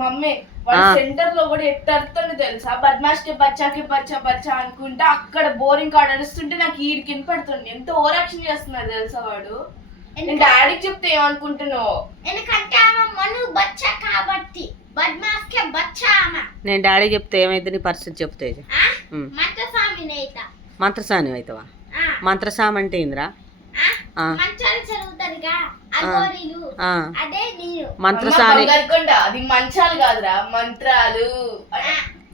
Mummy centre లో కూడా ఎట్టడుతుంది తెలుసా, బద్మాష్ కి బచ్చాకి బచ్చా బచ్చా అనుకుంటా అక్కడ బోరింగ్ కార్డ్ అడుస్తుంటే నాకు ఈడికి వినపడుతుంది. ఎంత ఓవర్ యాక్షన్ చేస్తున్నాడు తెలుసా వాడు. నేను డాడీకి చెప్తే ఏమనుకుంటున్నావు? ఎందుకంటే ఆమె మను బచ్చా కాబట్టి బద్మాష్ కి బచ్చా ఆమె. నేను డాడీ చెప్తే ఏమైంది నీ పరిస్థితి చెప్తే? మంత్రసాని అవుతావా? మంత్రసామి అంటే ఏందిరా? మంత్రసాని అది మంచాలు కాదురా, మంత్రాలు.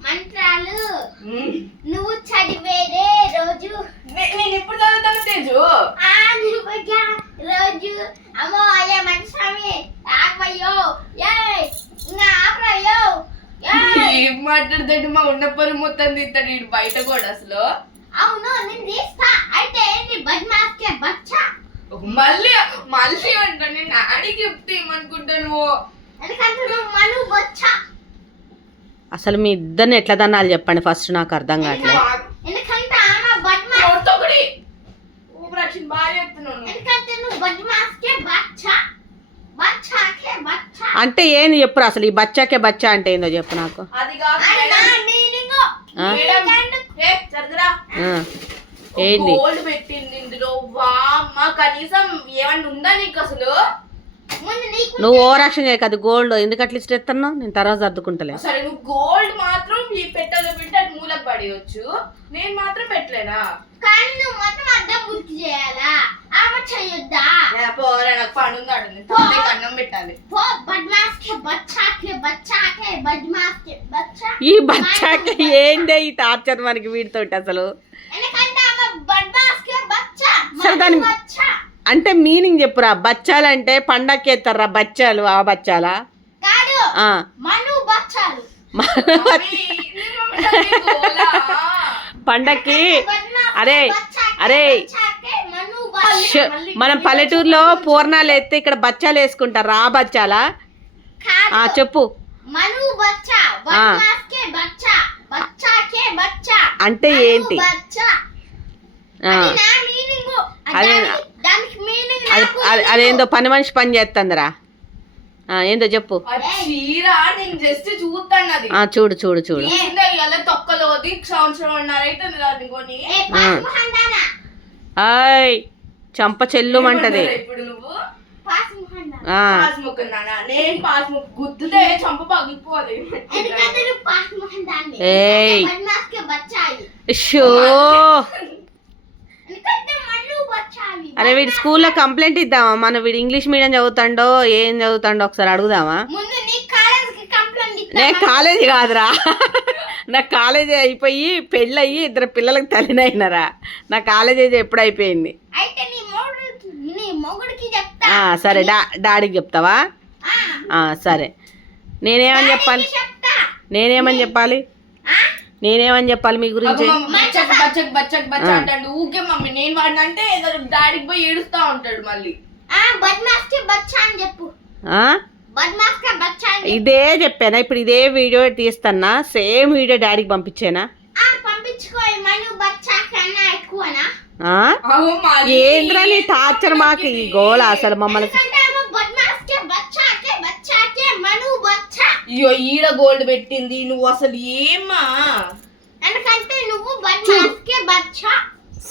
మంత్రాలు నువ్వు చదివేదే రోజు. నేను ఎప్పుడు చదువుతాను తేజు? రోజు అమ్మో అయ్యా మంచి ఆపయ్యో ఆపయ్యో ఏం మాట్లాడుతాడు? మా ఉన్న పరు మొత్తం తీస్తాడు ఇటు బయట కూడా అసలు. అవును నేను తీస్తా. అయితే బద్మాష్ బచ్చా మళ్ళీ మళ్ళీ అంట. నేను డాడీకి చెప్తే ఏమనుకుంటాను? ఎందుకంటే నువ్వు మను బచ్చా. అసలు మీ ఇద్దరిని ఎట్లా దన్నాలు చెప్పండి ఫస్ట్, నాకు అర్థం కావట్లేదు. అంటే ఏంది చెప్పురా అసలు? ఈ బచ్చాకే బచ్చా అంటే ఏందో చెప్పు నాకు. ఏంది గోల్డ్ పెట్టింది ఇందులో? వామ్మ కనీసం ఏమన్నా ఉందా నీకు అసలు? నువ్వు ఓవర్ యాక్షన్ చేయక. అది గోల్డ్ ఎందుకు అట్లా ఇస్తున్నావు? నేను తర్వాత సర్దుకుంటలే. సరే నువ్వు గోల్డ్ మాత్రం ఈ పెట్టలో పెట్టి అది మూలకు పడేయచ్చు, నేను మాత్రం పెట్టలేనా? కానీ నువ్వు మాత్రం అద్దం బుద్ధి చేయాలా? ఆమె చేయొద్దా? పోరా నాకు పని ఉంది, అన్నం పెట్టాలి. ఈ బచ్చాకి ఏందే ఈ టార్చర్ మనకి వీడితోటి అసలు? సరే దాని అంటే మీనింగ్ చెప్పురా. బచ్చాలంటే పండక్కి ఎత్తారా బచ్చాలు? ఆ బచ్చాలా? పండక్కి. అరే అరే మనం పల్లెటూరులో పూర్ణాలు ఎత్తే ఇక్కడ బచ్చాలు వేసుకుంటారు. ఆ బచ్చాలా? చెప్పు. అంటే ఏంటి? అదేందో పని మనిషి పని చేస్తుందిరా. ఏందో చెప్పు. చూడు చూడు చూడు. ఆయ్ చంప చెల్లుమంటది. ఏయ్ షో. అరే వీడి స్కూల్లో కంప్లైంట్ ఇద్దామా? మన వీడు ఇంగ్లీష్ మీడియం చదువుతాడో ఏం చదువుతాడో ఒకసారి అడుగుదామా? నేను కాలేజీ కాదురా, నా కాలేజీ అయిపోయి పెళ్ళయ్యి 2 పిల్లలకు తల్లినైనారా. నా కాలేజీ ఎప్పుడు అయిపోయింది? సరే డాడీకి చెప్తావా? సరే నేనేమని చెప్పాలి? నేనేమని చెప్పాలి? నేనేమని చెప్పాలి మీ గురించి? ఊకే మమ్మీ నేను వాడిని అంటే డాడీకి పోయి ఏడుస్తా ఉంటాడు మళ్ళీ. ఇదే చెప్పానా? ఇప్పుడు ఇదే వీడియో తీస్తానా? సేమ్ వీడియో డాడీకి పంపించేనా? ఏంద్రా నీ టార్చర్ మాకు ఈ గోళ అసలు మమ్మల్ని. అయ్యో ఈడ గోల్డ్ పెట్టింది నువ్వు అసలు ఏమా?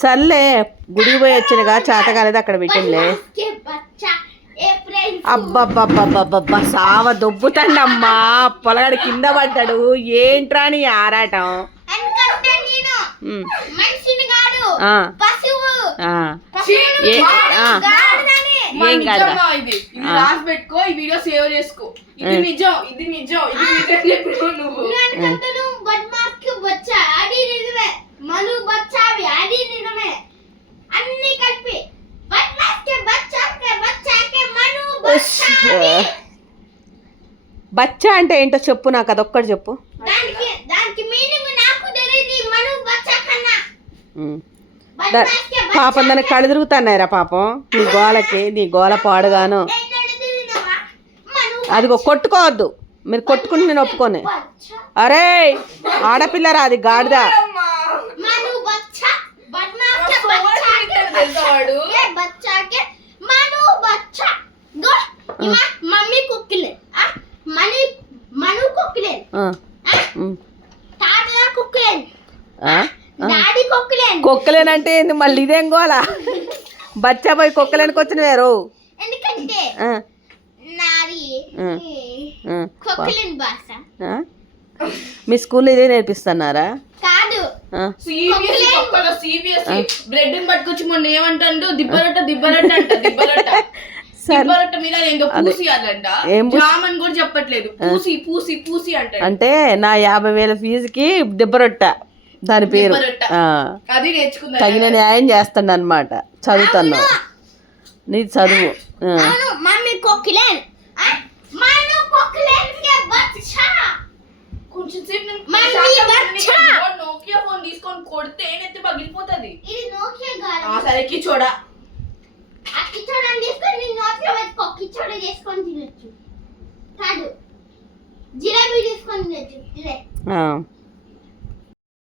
సర్లే గుడికి పోయి వచ్చినగా చేత కాలేదు అక్కడ పెట్టిందిలే. అబ్బబ్బబ్బబ్బబ్బబ్బా సావ దొబ్బుతండి అమ్మా. పొలగాడు కింద పడ్డాడు. ఏంట్రా నీ ఆరాటం? ఏం కాదు. రాసి పెట్టుకో, ఈ వీడియో సేవ్ చేసుకో. ఇది నిజం, ఇది నిజం, ఇది నిజం చెప్పు నువ్వు. బచ్చా అంటే ఏంటో చెప్పు నాకు, అదొక్కటి చెప్పు. పాపం దానికి కళ్ళు తిరుగుతున్నాయిరా పాపం. నీ గోలకి, నీ గోల పాడుగాను. అదిగో కొట్టుకోవద్దు, మీరు కొట్టుకుంటే నేను ఒప్పుకోనే. అరే ఆడపిల్లరా అది గాడిద. కుక్కలేన్ అంటే ఏంది మళ్ళీ ఇదేం గోలా బచ్చా పోయి కుక్కలేనికి వచ్చిన వేరు మీ స్కూల్లో ఇదే నేర్పిస్తున్నారా? బ్రెడ్ పట్టుకొచ్చి మొన్న ఏమంటాడు దిబ్బరట్ట అంట దిబ్బరట్ట మీద ఏందో పూసి అదంట జామన్ కూడా చెప్పట్లేదు పూసి పూసి పూసి అంటే నా 50,000 ఫీజుకి దిబ్బరొట్ట దాని పేరు. అది నేర్చుకున్నా, తగిన న్యాయం చేస్తాడు అనమాట. చదువుతాను నీ చదువు. నోకియా ఫోన్ తీసుకొని కొడితే నెత్తి పగిలిపోతుంది. సరే కిచోడా జిలేబీ తీసుకొని తినొచ్చు.